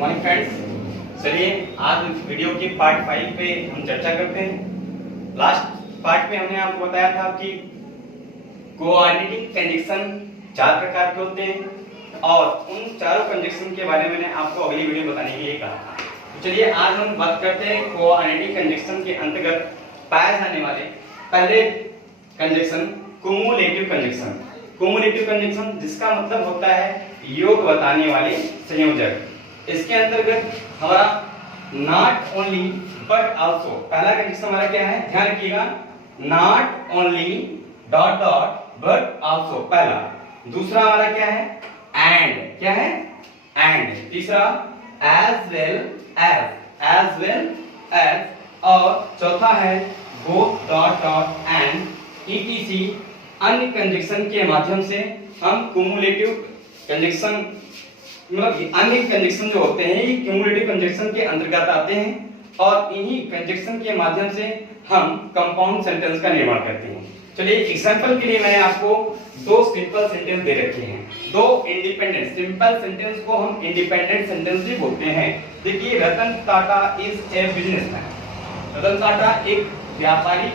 Morning friends, चलिए आज इस वीडियो के पार्ट 5 पे हम चर्चा करते हैं। लास्ट पार्ट में हमने आपको बताया था कि कोऑर्डिनेटिंग कंजक्शन 4 प्रकार के होते हैं और उन चारों कंजक्शन के बारे में मैंने आपको अगली वीडियो बताने के लिए कहा था। तो चलिए आज हम बात करते हैं कोऑर्डिनेटिंग कंजक्शन के अंतर्गत पाए जाने वाले पहले conjunction cumulative conjunction. Cumulative conjunction जिसका मतलब होता है योग बताने वाले संयोजक। इसके अंतर्गत हमारा नॉट ओनली बट आल्सो, पहला कंडीशन हमारा क्या है, ध्यान रखिएगा, not only dot dot but also पहला। दूसरा हमारा क्या है, एंड, क्या है, एंड। तीसरा एज वेल एज, और चौथा है both dot dot and etc. अन्य कंजक्शन के माध्यम से हम कुमुलेटिव कंजक्शन, मतलब अन्य कंजक्शन जो होते हैं ये क्यूमुलेटिव कंजक्शन के अंतर्गत आते हैं और इन्हीं कंजक्शन के माध्यम से हम कंपाउंड सेंटेंस का निर्माण करते हैं। चलिए एग्जांपल के लिए मैंने आपको दो सिंपल सेंटेंस दे रखे हैं, दो इंडिपेंडेंट सिंपल सेंटेंस को हम इंडिपेंडेंट सेंटेंस भी बोलते हैं। देखिए, रतन Tata is a businessman. Ratan Tata एक व्यापारी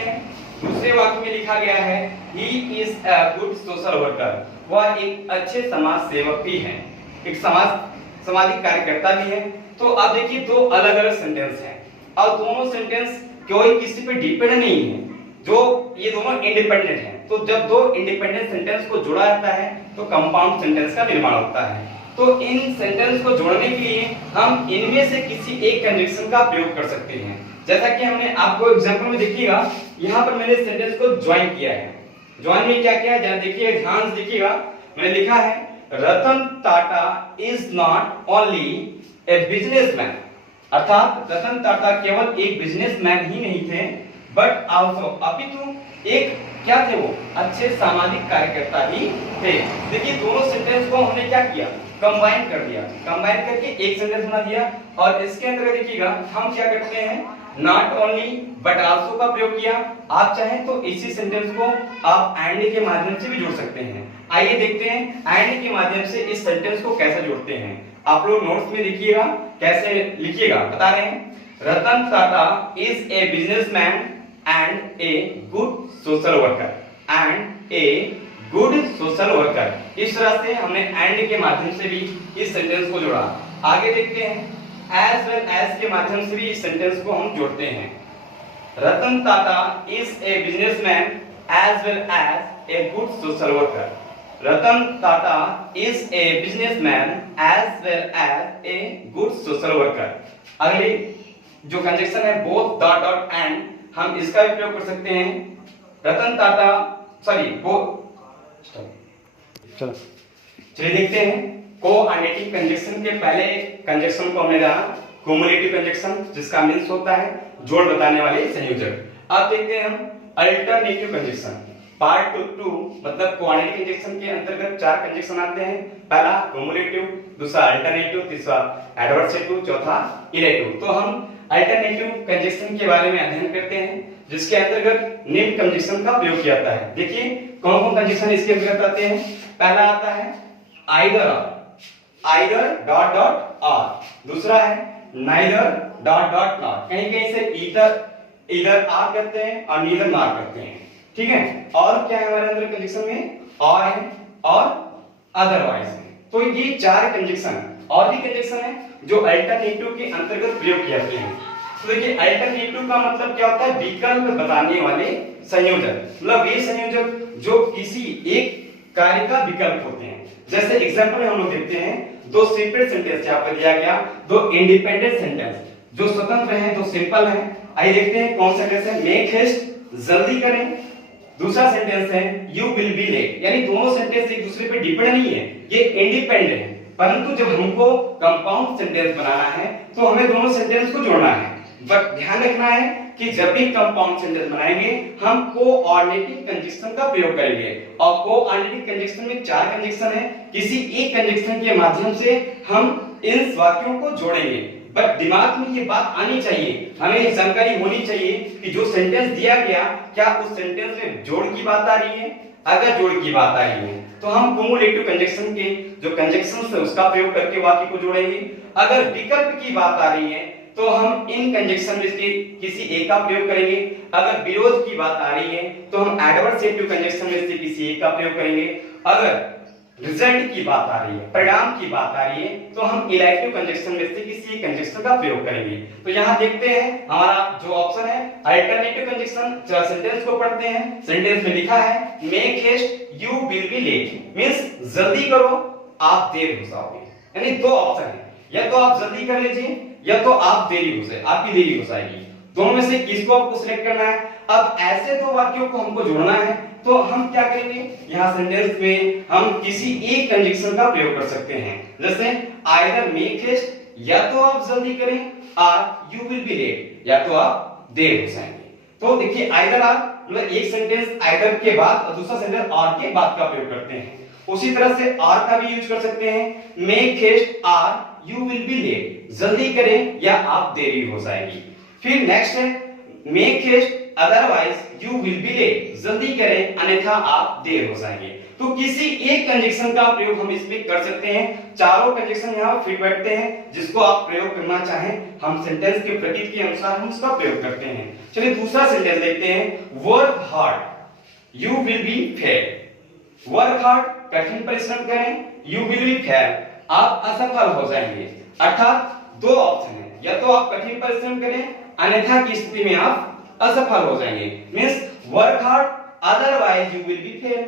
है। दूसरे वाक्य में लिखा गया है he is a good social worker, वह एक अच्छे समाज सेवक भी है, एक सामाजिक कार्यकर्ता भी है। तो अब देखिए दो अलग अलग सेंटेंस हैं और दोनों सेंटेंस कोई किसी पे डिपेंड नहीं है, जो ये दोनों इंडिपेंडेंट हैं। तो जब दो इंडिपेंडेंट सेंटेंस को जोड़ा जाता है तो कंपाउंड सेंटेंस का निर्माण होता है। तो इन सेंटेंस को जोड़ने के लिए हम इनमें से किसी एक कंजक्शन का प्रयोग कर सकते हैं। जैसा कि हमने आपको एग्जांपल में देखिएगा, यहाँ पर मैंने सेंटेंस को ज्वाइन किया है। ज्वाइन में क्या किया है, जरा देखिए, ध्यान से देखिएगा। मैंने लिखा है Ratan Tata is not only a businessman, अर्थात रतन टाटा केवल एक बिजनेसमैन ही नहीं थे बट आल्सो, अपितु एक क्या थे, वो अच्छे सामाजिक कार्यकर्ता भी थे। देखिए दोनों सेंटेंस को हमने क्या किया, कंबाइन कर दिया, कंबाइन करके एक सेंटेंस बना दिया। और इसके अंदर देखिएगा हम क्या करते हैं, नॉट ओनली बट आल्सो का प्रयोग किया। आप चाहें तो इसी सेंटेंस को आप एंड के माध्यम से भी जोड़ सकते हैं। आइए देखते हैं एंड के माध्यम से इस सेंटेंस को कैसे जोड़ते हैं। आप लोग नोट्स में लिखिएगा, कैसे लिखिएगा बता रहे हैं। Ratan Tata is a businessman and a good social worker, इस तरह से हमने एंड के माध्यम से भी इस सेंटेंस को जोड़ा। आगे देखते हैं, एज वेल एज के माध्यम से भी इस सेंटेंस को हम जोड़ते हैं। Ratan Tata is a businessman as well as a good social worker. Ratan Tata is a businessman as well as a good social worker. अगली जो कंजक्शन है बोथ डॉट डॉट एंड, हम इसका भी प्रयोग कर सकते हैं। रतन टाटा चलिए देखते हैं कोऑर्डिनेटिव कंजक्शन के पहले कंजक्शन को हमने जाना, कुमुलेटिव कंजक्शन, जिसका मींस होता है जोड़ बताने वाले संयोजक। अब देखते हैं हम अल्टरनेटिव कंजक्शन। पार्ट 2 मतलब कोऑर्डिनेटिव कंजक्शन के अंतर्गत 4 कंजक्शन आते हैं। पहला कुमुलेटिव, दूसरा अल्टरनेटिव, तीसरा एडवर्सेटिव, चौथा इलेटिव। तो हम अल्टरनेटिव कंजक्शन के बारे में अध्ययन करते हैं, जिसके अंतर्गत निम्न कंजक्शन का प्रयोग किया जाता है। देखिए कौन कौन कंजक्शन इसके अंतर्गत आते हैं। पहला आता है आइदर डॉट डॉट और, दूसरा है नाइदर डॉट डॉट नॉट, कहीं कहीं से इधर आर करते हैं और नीदर नॉट करते हैं, ठीक है। और क्या है हमारे अंदर कंजक्शन में, और है और अदरवाइज है। तो ये 4 कंजक्शन और भी कंजक्शन है जो अल्टरनेटिव के अंतर्गत प्रयोग किए जाते हैं। तो देखिए अल्टरनेटिव का मतलब क्या होता है, विकल्प बताने वाले संयोजक, मतलब ये संयोजक जो किसी एक कार्य का विकल्प होते हैं। जैसे एग्जांपल में हम लोग देखते हैं दो सेपरेट सेंटेंस यहाँ पर दिया गया, दो इंडिपेंडेंट सेंटेंस जो स्वतंत्र हैं, दो सिंपल हैं। आइए देखते हैं कौन सा कैसे, मेक हेस्ट, जल्दी करें। दूसरा सेंटेंस है यू विल बी लेट, यानी दोनों सेंटेंस एक दूसरे पे डिपेंड नहीं है, ये इंडिपेंडेंट है। परंतु जब हमको कंपाउंड सेंटेंस बनाना है तो हमें दोनों सेंटेंस को जोड़ना है। बट ध्यान रखना है कि जब भी कंपाउंड सेंटेंस बनाएंगे हम कोऑर्डिनेटिव कंजक्शन का प्रयोग करेंगे। और कोऑर्डिनेटिव कंजक्शन में 4 कंजक्शन है, किसी एक कंजक्शन के माध्यम से हम इन वाक्यों को जोड़ेंगे। बट दिमाग में ये बात आनी चाहिए, हमें जानकारी होनी चाहिए कि जो सेंटेंस दिया गया क्या उस सेंटेंस में जोड़ की बात आ रही है, अगर जोड़ की बात आ रही है तो हम कुमुलेटिव कंजक्शन के जो कंजक्शंस है उसका प्रयोग करके वाक्य को जोड़ेंगे। अगर विकल्प की बात आ रही है तो हम इन कंजक्शन में से किसी एक का प्रयोग करेंगे। अगर विरोध की बात आ रही है तो हम एडवर्सेटिव कंजक्शन में से किसी एक का प्रयोग करेंगे। अगर रिजल्ट की बात आ रही है, परिणाम की बात आ रही है, तो हम इलेक्टिव कंजक्शन में से किसी कंजक्शन का प्रयोग करेंगे। तो यहाँ देखते हैं हमारा जो ऑप्शन है अल्टरनेटिव कंजक्शन। चलो सेंटेंस को पढ़ते हैं। सेंटेंस में लिखा है make haste you will be late, means जल्दी करो आप देर हो जाओगे। यानी दो ऑप्शन है, या तो आप जल्दी कर लीजिए या तो आप देरी हो जाए, आपकी देरी हो जाएगी। दोनों में से किसको आपको सिलेक्ट करना है। अब ऐसे दो वाक्यों को हमको जोड़ना है तो हम क्या करेंगे, यहाँ सेंटेंस में हम किसी एक कंजक्शन का प्रयोग कर सकते हैं। जैसे आइदर मेक हेस्ट, या तो आप जल्दी करें, और यू विल बी लेट, या तो आप देर हो जाएंगे। तो देखिए आइदर आप मतलब एक सेंटेंस आइदर के बाद और दूसरा सेंटेंस और के बाद का प्रयोग करते हैं। उसी तरह से और का भी यूज कर सकते हैं, मेक हेस्ट और यू विल बी लेट, जल्दी करें या आप देरी हो जाएगी। फिर नेक्स्ट है make haste otherwise you will be late, जल्दी करें अन्यथा आप देर हो जाएंगे। तो किसी एक कंजक्शन का प्रयोग हम इसमें कर सकते हैं। चारों कंजक्शन यहाँ फिट बैठते हैं, जिसको आप प्रयोग करना चाहें हम सेंटेंस के प्रतीक के अनुसार हम उसका प्रयोग करते हैं। चलिए दूसरा सेंटेंस देखते हैं, work hard you will B fail. Work hard कठिन परिश्रम करें, यू विल बी फेल आप असफल हो जाएंगे। अर्थात दो ऑप्शन है, या तो आप कठिन परिश्रम करें अन्यथा की स्थिति में आप असफल हो जाएंगे। Means work hard otherwise you will B fail,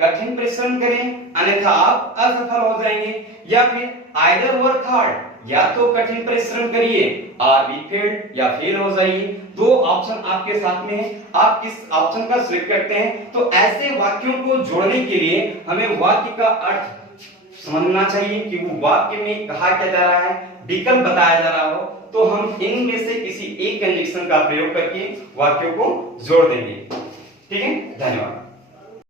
कठिन परिश्रम करें अन्यथा आप असफल हो जाएंगे। या फिर आइदर वर्क हार्ड, या तो कठिन परिश्रम करिए और बी फेल या फेल हो जाइए। दो ऑप्शन आपके साथ में है, आप किस ऑप्शन का सिलेक्ट करते हैं। तो ऐसे वाक्यों को जोड़ने के लिए हमें वाक्य का अर्थ समझना चाहिए कि वो वाक्य में कहा क्या जा रहा है, विकल्प बताया जा रहा हो, तो हम इनमें से किसी एक कंजक्शन का प्रयोग करके वाक्यों को जोड़ देंगे। ठीक है, धन्यवाद।